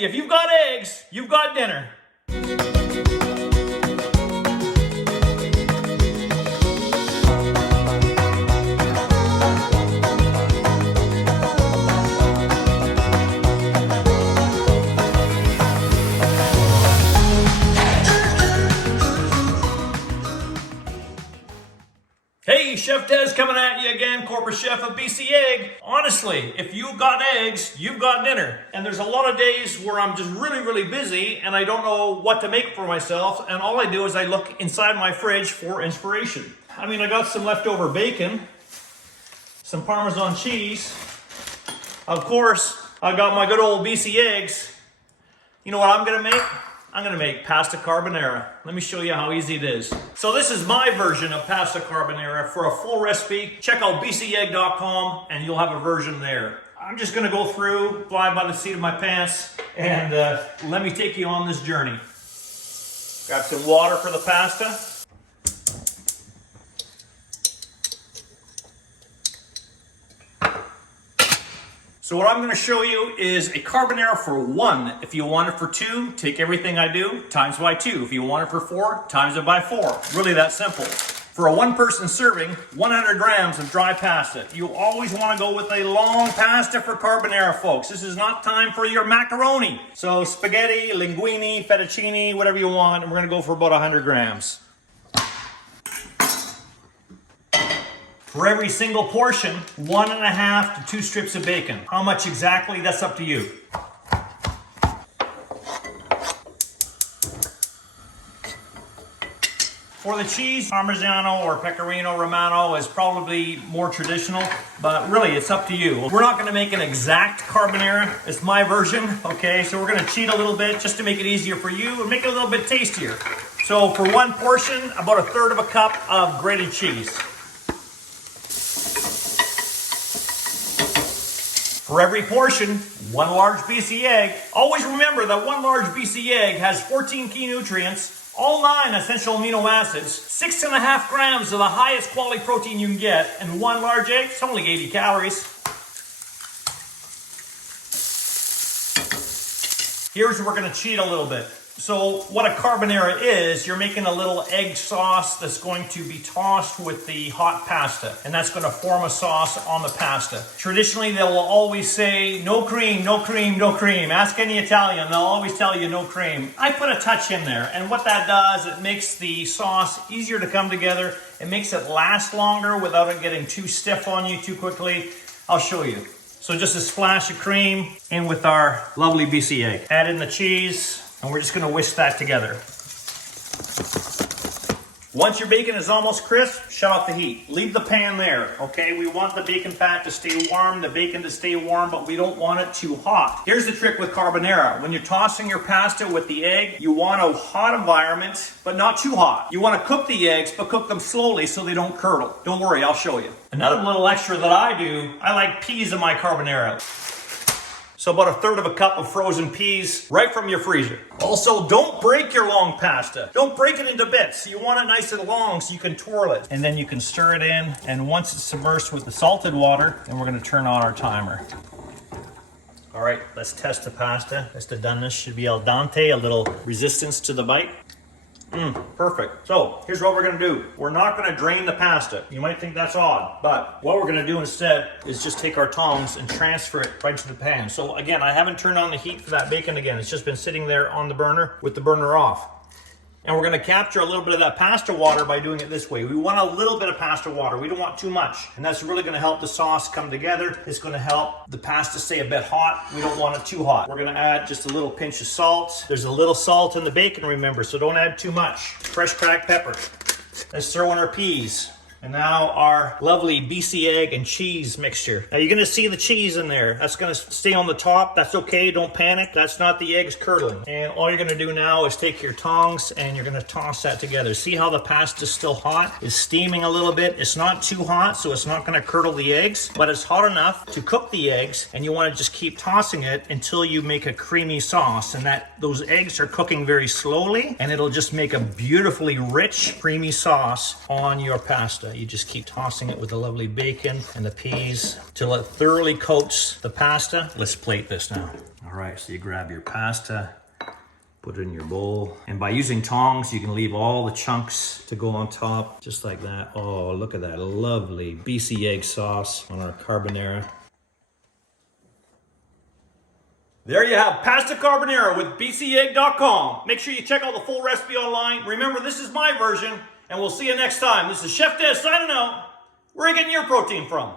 Hey, if you've got eggs, you've got dinner. Hey, Chef Dez coming at you again, corporate chef of BC Egg. Honestly, if you've got eggs, you've got dinner. And there's a lot of days where I'm just really busy and I don't know what to make for myself. And all I do is I look inside my fridge for inspiration. I mean, I got some leftover bacon, some Parmesan cheese. Of course, I got my good old BC eggs. You know what I'm gonna make? I'm gonna make pasta carbonara. Let me show you how easy it is. So this is my version of pasta carbonara. For a full recipe, check out bcegg.com and you'll have a version there. I'm just gonna go through, fly by the seat of my pants, and let me take you on this journey. Got some water for the pasta. So what I'm going to show you is a carbonara for one. If you want it for two, take everything I do, times by two. If you want it for four, times it by four. Really that simple. For a one-person serving, 100 grams of dry pasta. You always want to go with a long pasta for carbonara, folks. This is not time for your macaroni. So spaghetti, linguine, fettuccine, whatever you want. And we're going to go for about 100 grams. For every single portion, 1.5 to 2 strips of bacon. How much exactly? That's up to you. For the cheese, Parmesano or Pecorino Romano is probably more traditional, but really it's up to you. We're not gonna make an exact carbonara. It's my version, okay? So we're gonna cheat a little bit just to make it easier for you and make it a little bit tastier. So for one portion, about 1/3 of a cup of grated cheese. For every portion, 1 large BC egg. Always remember that 1 large BC egg has 14 key nutrients, all 9 essential amino acids, 6.5 grams of the highest quality protein you can get, and 1 large egg, it's only 80 calories. Here's where we're gonna cheat a little bit. So what a carbonara is, you're making a little egg sauce that's going to be tossed with the hot pasta, and that's going to form a sauce on the pasta. Traditionally, they will always say, no cream, no cream, no cream. Ask any Italian, they'll always tell you no cream. I put a touch in there, and what that does, it makes the sauce easier to come together. It makes it last longer without it getting too stiff on you too quickly. I'll show you. So just a splash of cream in with our lovely BC egg. Add in the cheese. And we're just gonna whisk that together. Once your bacon is almost crisp, shut off the heat. Leave the pan there, okay? We want the bacon fat to stay warm, the bacon to stay warm, but we don't want it too hot. Here's the trick with carbonara. When you're tossing your pasta with the egg, you want a hot environment, but not too hot. You wanna cook the eggs, but cook them slowly so they don't curdle. Don't worry, I'll show you. Another little extra that I do, I like peas in my carbonara. So about 1/3 of a cup of frozen peas right from your freezer. Also, don't break your long pasta. Don't break it into bits. You want it nice and long so you can twirl it. And then you can stir it in. And once it's submersed with the salted water, then we're gonna turn on our timer. All right, let's test the pasta. That's the doneness. Should be al dente, a little resistance to the bite. Perfect. So here's what we're gonna do. We're not gonna drain the pasta. You might think that's odd, but what we're gonna do instead is just take our tongs and transfer it right to the pan. So again, I haven't turned on the heat for that bacon again. It's just been sitting there on the burner with the burner off. And we're gonna capture a little bit of that pasta water by doing it this way. We want a little bit of pasta water. We don't want too much. And that's really gonna help the sauce come together. It's gonna help the pasta stay a bit hot. We don't want it too hot. We're gonna add just a little pinch of salt. There's a little salt in the bacon, remember, so don't add too much. Fresh cracked pepper. Let's throw in our peas. And now our lovely BC egg and cheese mixture. Now you're gonna see the cheese in there. That's gonna stay on the top. That's okay, don't panic. That's not the eggs curdling. And all you're gonna do now is take your tongs and you're gonna toss that together. See how the pasta's still hot? It's steaming a little bit. It's not too hot, so it's not gonna curdle the eggs, but it's hot enough to cook the eggs, and you wanna just keep tossing it until you make a creamy sauce. And those eggs are cooking very slowly, and it'll just make a beautifully rich, creamy sauce on your pasta. you just keep tossing it with the lovely bacon and the peas till it thoroughly coats the pasta. Let's plate this now. All right, so you grab your pasta, put it in your bowl. And by using tongs, you can leave all the chunks to go on top, just like that. Oh, look at that lovely BC egg sauce on our carbonara. There you have pasta carbonara with bcegg.com. Make sure you check out the full recipe online. Remember, this is my version, and we'll see you next time. This is Chef Dez signing out. Where are you getting your protein from?